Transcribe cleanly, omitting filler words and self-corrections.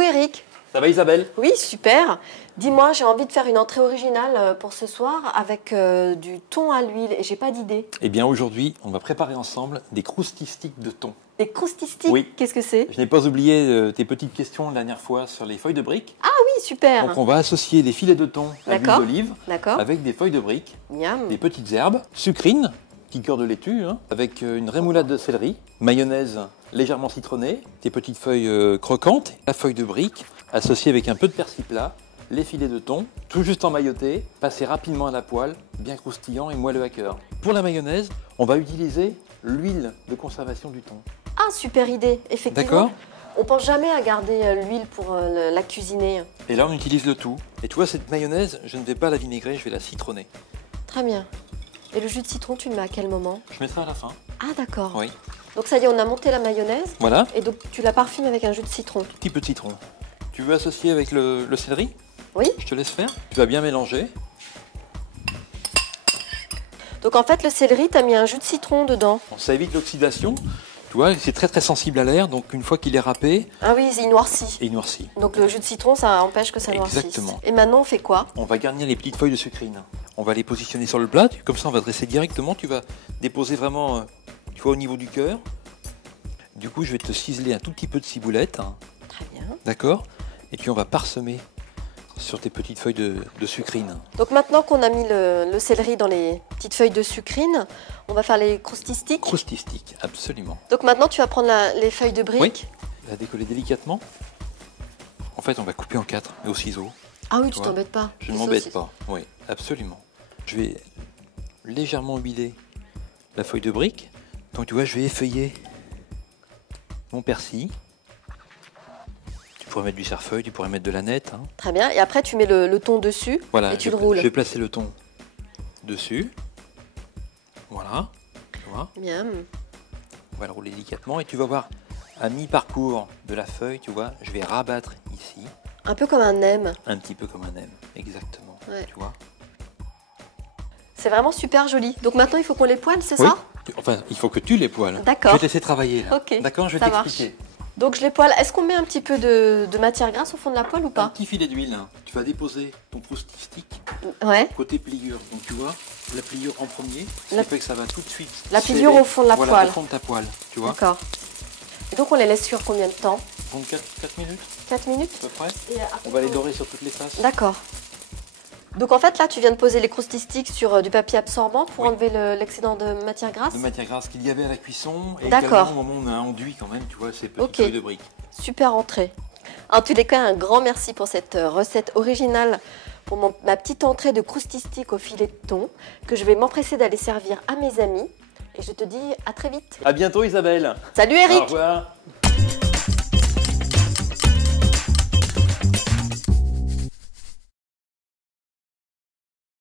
Coucou Eric. Ça va Isabelle? Oui, super. Dis-moi, j'ai envie de faire une entrée originale pour ce soir avec du thon à l'huile et j'ai pas d'idée. Eh bien aujourd'hui, on va préparer ensemble des croustistiques de thon. Des croustistiques? Oui. Qu'est-ce que c'est? Je n'ai pas oublié tes petites questions la dernière fois sur les feuilles de briques. Ah oui, super. Donc on va associer les filets de thon à l'huile d'olive avec des feuilles de briques, des petites herbes, sucrine, petit cœur de laitue, avec une rémoulade de céleri, mayonnaise légèrement citronnée, des petites feuilles croquantes, la feuille de briques associée avec un peu de persil plat, les filets de thon, tout juste emmaillotés, passés rapidement à la poêle, bien croustillant et moelleux à cœur. Pour la mayonnaise, on va utiliser l'huile de conservation du thon. Ah, super idée, effectivement. D'accord. On pense jamais à garder l'huile pour la cuisiner. Et là, on utilise le tout. Et tu vois, cette mayonnaise, je ne vais pas la vinaigrer, je vais la citronner. Très bien. Et le jus de citron, tu le mets à quel moment? Je mettrai à la fin. Ah, d'accord. Oui. Donc ça y est, on a monté la mayonnaise. Voilà. Et donc tu la parfumes avec un jus de citron. Petit peu de citron. Tu veux associer avec le céleri? Oui. Je te laisse faire. Tu vas bien mélanger. Donc en fait, le céleri, tu as mis un jus de citron dedans. Bon, ça évite l'oxydation. Tu vois, c'est très sensible à l'air, donc une fois qu'il est râpé... Ah oui, il noircit. Et il noircit. Donc le jus de citron, ça empêche que ça noircisse. Exactement. Et maintenant, on fait quoi? On va garnir les petites feuilles de sucrine. On va les positionner sur le plat, comme ça on va dresser directement. Tu vas déposer vraiment, tu vois, au niveau du cœur. Du coup, je vais te ciseler un tout petit peu de ciboulette. Très bien. D'accord? Et puis on va parsemer sur tes petites feuilles de sucrine. Donc maintenant qu'on a mis le céleri dans les petites feuilles de sucrine, on va faire les croustistiques. Croustistiques, absolument. Donc maintenant tu vas prendre les feuilles de briques. Oui, la décoller délicatement. En fait, on va couper en 4, mais au ciseau. Ah oui, tu t'embêtes pas. Je ne m'embête pas, oui, absolument. Je vais légèrement huiler la feuille de brique. Donc tu vois, je vais effeuiller mon persil. Tu pourrais mettre du cerfeuil, tu pourrais mettre de l'aneth. Très bien, et après tu mets le thon dessus, voilà, et tu le roules. Je vais placer le thon dessus. Voilà, tu vois. Bien. On va le rouler délicatement et tu vas voir à mi-parcours de la feuille, tu vois, je vais rabattre ici. Un peu comme un nem. Un petit peu comme un nem, exactement, ouais. Tu vois. C'est vraiment super joli. Donc maintenant il faut qu'on les poêle, c'est oui. ça? Enfin, il faut que tu les poêles. D'accord. Je vais te laisser travailler là. Ok. D'accord, je vais t'expliquer. Donc je les poêle. Est-ce qu'on met un petit peu de matière grasse au fond de la poêle ou pas? Un petit filet d'huile. Tu vas déposer ton croustistique côté pliure. Donc tu vois, la pliure en premier, ça fait que ça va tout de suite. La pliure au fond de la poêle. Au fond de ta poêle, tu vois. D'accord. Et donc on les laisse cuire combien de temps? 4 minutes. 4 minutes à peu près. On va les dorer sur toutes les faces. D'accord. Donc en fait là tu viens de poser les croustistiques sur du papier absorbant pour enlever l'excédent de matière grasse. De matière grasse qu'il y avait à la cuisson et également au moment où on a enduit quand même, tu vois, ces petites feuilles de briques. Super entrée. En tous les cas, un grand merci pour cette recette originale, pour ma petite entrée de croustistiques au filet de thon que je vais m'empresser d'aller servir à mes amis. Et je te dis à très vite. À bientôt Isabelle. Salut Eric. Au revoir.